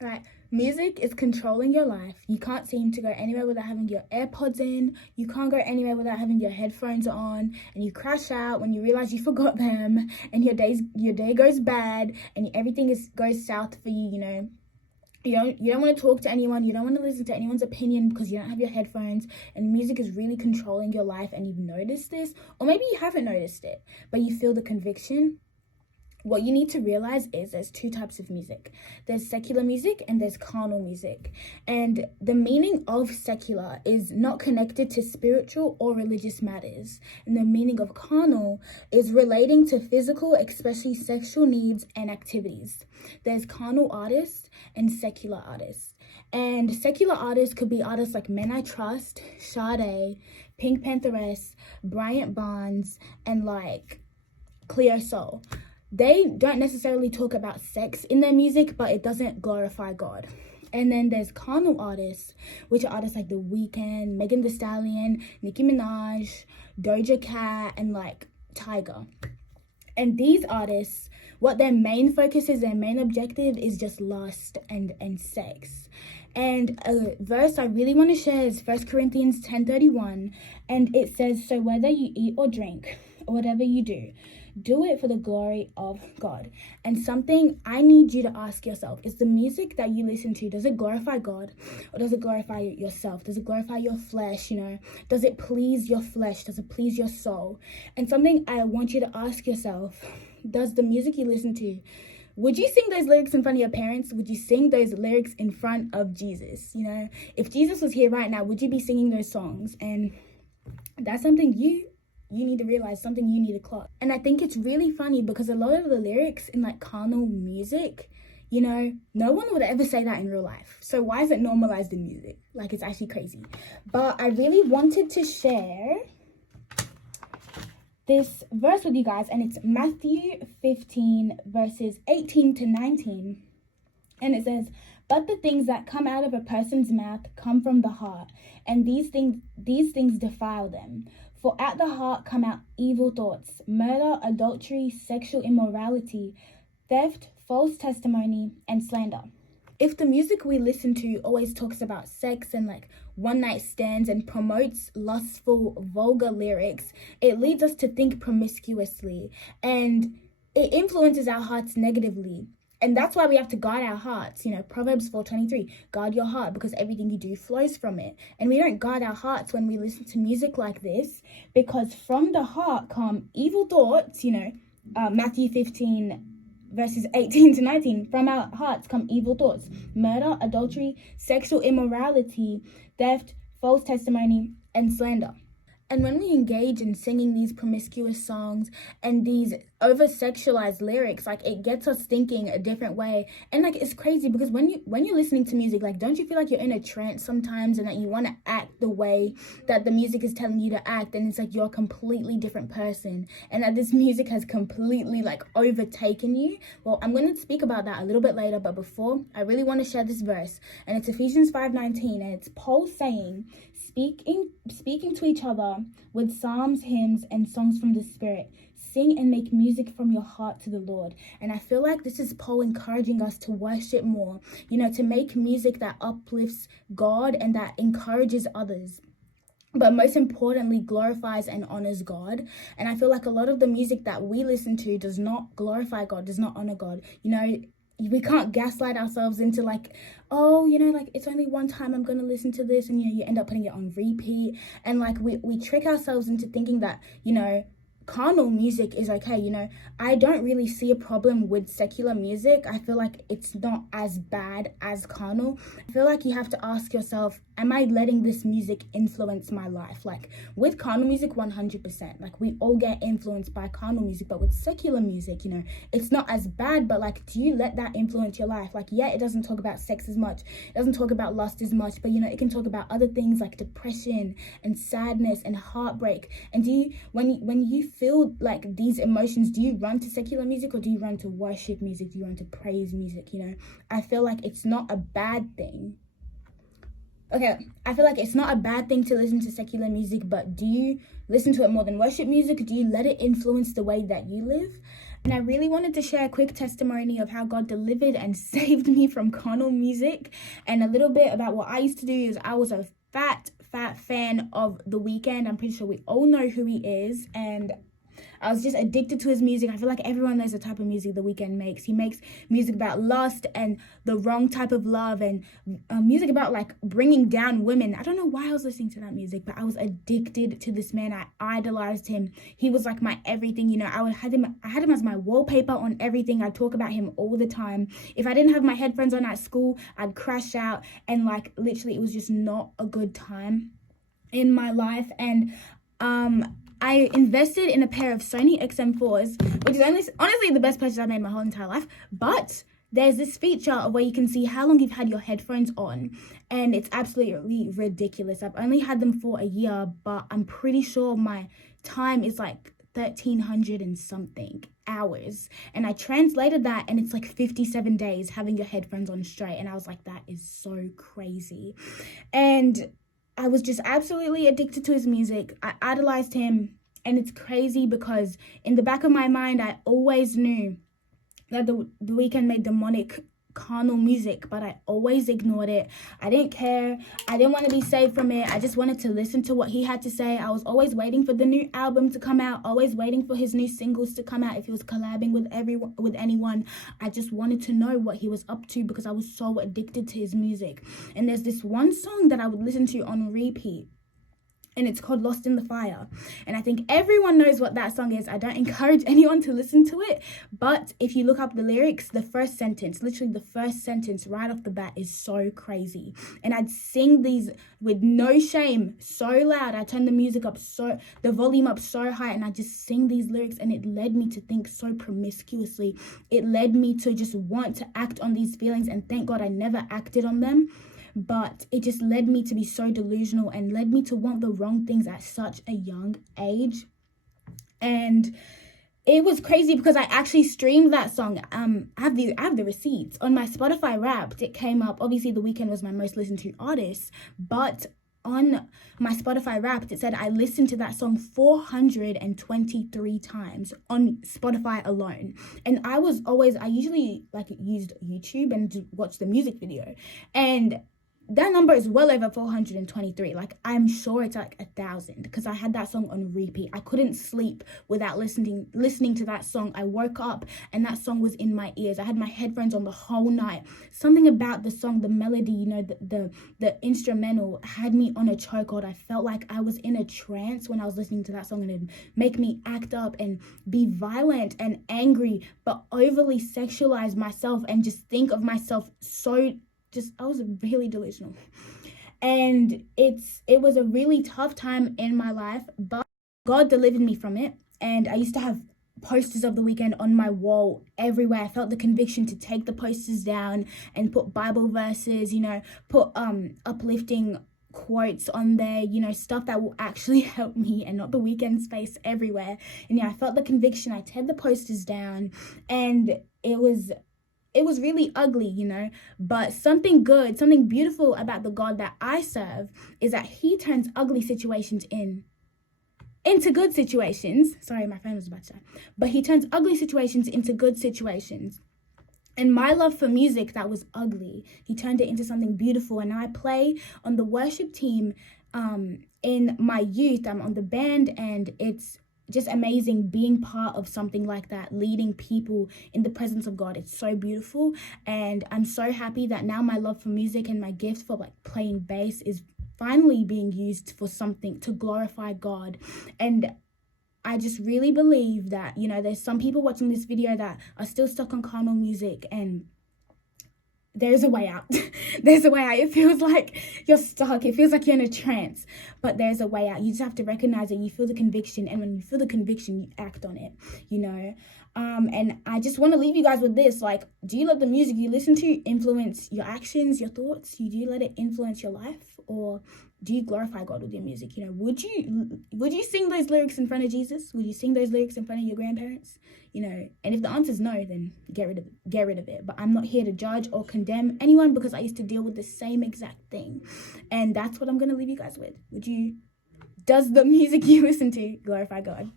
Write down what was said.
Right. Music is controlling your life. You can't seem to go anywhere without having your AirPods in. You can't go anywhere without having your headphones on. And you crash out when you realize you forgot them. And your day goes bad. And everything goes south for you. You know. You don't want to talk to anyone. You don't want to listen to anyone's opinion because you don't have your headphones. And music is really controlling your life. And you've noticed this, or maybe you haven't noticed it, but you feel the conviction. What you need to realize is there's two types of music. There's secular music and there's carnal music. And the meaning of secular is not connected to spiritual or religious matters. And the meaning of carnal is relating to physical, especially sexual needs and activities. There's carnal artists and secular artists. And secular artists could be artists like Men I Trust, Sade, Pink Pantheress, Bryant Barnes, and like Cleo Sol. They don't necessarily talk about sex in their music, but it doesn't glorify God. And then there's carnal artists, which are artists like The Weeknd, Megan Thee Stallion, Nicki Minaj, Doja Cat, and like Tyga. And these artists, what their main focus is, their main objective is just lust and sex. And a verse I really want to share is 1 Corinthians 10:31, and it says, "So whether you eat or drink, or whatever you do it for the glory of God." And something I need you to ask yourself is the music that you listen to, does it glorify God or does it glorify yourself? Does it glorify your flesh? Does it please your flesh? Does it please your soul? And something I want you to ask yourself, does the music you listen to, would you sing those lyrics in front of your parents? Would you sing those lyrics in front of Jesus? If Jesus was here right now, would you be singing those songs? And that's something you need to realize, something you need to clock. And I think it's really funny because a lot of the lyrics in like carnal music, no one would ever say that in real life. So why is it normalized in music? Like, it's actually crazy. But I really wanted to share this verse with you guys, and it's Matthew 15 verses 18 to 19. And it says, "But the things that come out of a person's mouth come from the heart, and these things defile them. For at the heart come out evil thoughts, murder, adultery, sexual immorality, theft, false testimony, and slander." If the music we listen to always talks about sex and like one night stands and promotes lustful, vulgar lyrics, it leads us to think promiscuously, and it influences our hearts negatively. And that's why we have to guard our hearts. Proverbs 4:23, guard your heart because everything you do flows from it. And we don't guard our hearts when we listen to music like this, because from the heart come evil thoughts. Matthew 15 verses 18 to 19, from our hearts come evil thoughts, murder, adultery, sexual immorality, theft, false testimony, and slander. And when we engage in singing these promiscuous songs and these over-sexualized lyrics, like, it gets us thinking a different way. And like, it's crazy because when you're listening to music, like, don't you feel like you're in a trance sometimes and that you want to act the way that the music is telling you to act, and it's like you're a completely different person and that this music has completely like overtaken you? Well, I'm going to speak about that a little bit later, but before, I really want to share this verse, and it's Ephesians 5:19, and it's Paul saying, speaking to each other with psalms, hymns, and songs from the Spirit. Sing and make music from your heart to the Lord. And I feel like this is Paul encouraging us to worship more, to make music that uplifts God and that encourages others, but most importantly, glorifies and honors God. And I feel like a lot of the music that we listen to does not glorify God, does not honor God. We can't gaslight ourselves into like, oh, like, it's only one time I'm going to listen to this, and you end up putting it on repeat. And like, we trick ourselves into thinking that, carnal music is okay. I don't really see a problem with secular music. I feel like it's not as bad as carnal. I feel like you have to ask yourself, am I letting this music influence my life? Like, with carnal music, 100%. Like, we all get influenced by carnal music, but with secular music, it's not as bad, but like, do you let that influence your life? Like, yeah, it doesn't talk about sex as much, it doesn't talk about lust as much, but it can talk about other things like depression and sadness and heartbreak. And do you, when you feel like these emotions, do you run to secular music or do you run to worship music? Do you run to praise music? I feel like it's not a bad thing. Okay, I feel like it's not a bad thing to listen to secular music, but do you listen to it more than worship music? Do you let it influence the way that you live? And I really wanted to share a quick testimony of how God delivered and saved me from carnal music, and a little bit about what I used to do. Is I was a fat fan of The Weeknd. I'm pretty sure we all know who he is, and I was just addicted to his music. I feel like everyone knows the type of music The Weeknd makes. He makes music about lust and the wrong type of love, and music about like bringing down women. I don't know why I was listening to that music, but I was addicted to this man. I idolized him. He was like my everything, you know. I had him as my wallpaper on everything. I'd talk about him all the time. If I didn't have my headphones on at school, I'd crash out, and like literally it was just not a good time in my life. And I invested in a pair of Sony XM4s, which is honestly the best purchase I've made my whole entire life. But there's this feature of where you can see how long you've had your headphones on, and it's absolutely ridiculous. I've only had them for a year, but I'm pretty sure my time is like 1,300 and something hours. And I translated that, and it's like 57 days having your headphones on straight. And I was like, that is so crazy. And I was just absolutely addicted to his music. I idolized him, and it's crazy because in the back of my mind, I always knew that the Weeknd made demonic carnal music, but I always ignored it. I didn't care. I didn't want to be saved from it. I just wanted to listen to what he had to say. I was always waiting for the new album to come out, always waiting for his new singles to come out. If he was collabing with anyone, I just wanted to know what he was up to because I was so addicted to his music. And there's this one song that I would listen to on repeat, and it's called Lost in the Fire. And I think everyone knows what that song is. I don't encourage anyone to listen to it. But if you look up the lyrics, the first sentence, literally the first sentence right off the bat is so crazy. And I'd sing these with no shame, so loud. I turned the volume up so high, and I just sing these lyrics, and it led me to think so promiscuously. It led me to just want to act on these feelings, and thank God I never acted on them. But it just led me to be so delusional and led me to want the wrong things at such a young age. And it was crazy because I actually streamed that song. I have the receipts. On my Spotify Wrapped, it came up. Obviously, The Weeknd was my most listened to artist. But on my Spotify Wrapped, it said I listened to that song 423 times on Spotify alone. And I usually like used YouTube and watched the music video. And that number is well over 423. Like, I'm sure it's like 1,000 because I had that song on repeat. I couldn't sleep without listening to that song. I woke up and that song was in my ears. I had my headphones on the whole night. Something about the song, the melody, you know, the instrumental had me on a chokehold. I felt like I was in a trance when I was listening to that song, and it'd make me act up and be violent and angry, but overly sexualize myself and just think of myself I was really delusional. And it was a really tough time in my life, but God delivered me from it. And I used to have posters of The Weeknd on my wall everywhere. I felt the conviction to take the posters down and put Bible verses, you know, put uplifting quotes on there, you know, stuff that will actually help me and not The Weeknd's face everywhere. And yeah, I felt the conviction. I teared the posters down, and it was really ugly, you know, but something beautiful about the God that I serve is that he turns ugly situations into good situations. Sorry, my phone was about to die. But he turns ugly situations into good situations. And my love for music that was ugly, he turned it into something beautiful. And now I play on the worship team in my youth. I'm on the band, and it's just amazing being part of something like that, leading people in the presence of God. It's so beautiful, and I'm so happy that now my love for music and my gift for like playing bass is finally being used for something to glorify God. And I just really believe that, you know, there's some people watching this video that are still stuck on carnal music, and there's a way out. There's a way out. It feels like you're stuck. It feels like you're in a trance, but there's a way out. You just have to recognize it. You feel the conviction, and when you feel the conviction, you act on it, you know. And I just want to leave you guys with this. Like, do you let the music you listen to influence your actions, your thoughts? Do you let it influence your life? Or do you glorify God with your music? You know, would you sing those lyrics in front of Jesus? Would you sing those lyrics in front of your grandparents? You know, and if the answer is no, then get rid of it. But I'm not here to judge or condemn anyone, because I used to deal with the same exact thing. And that's what I'm going to leave you guys with. Does the music you listen to glorify God?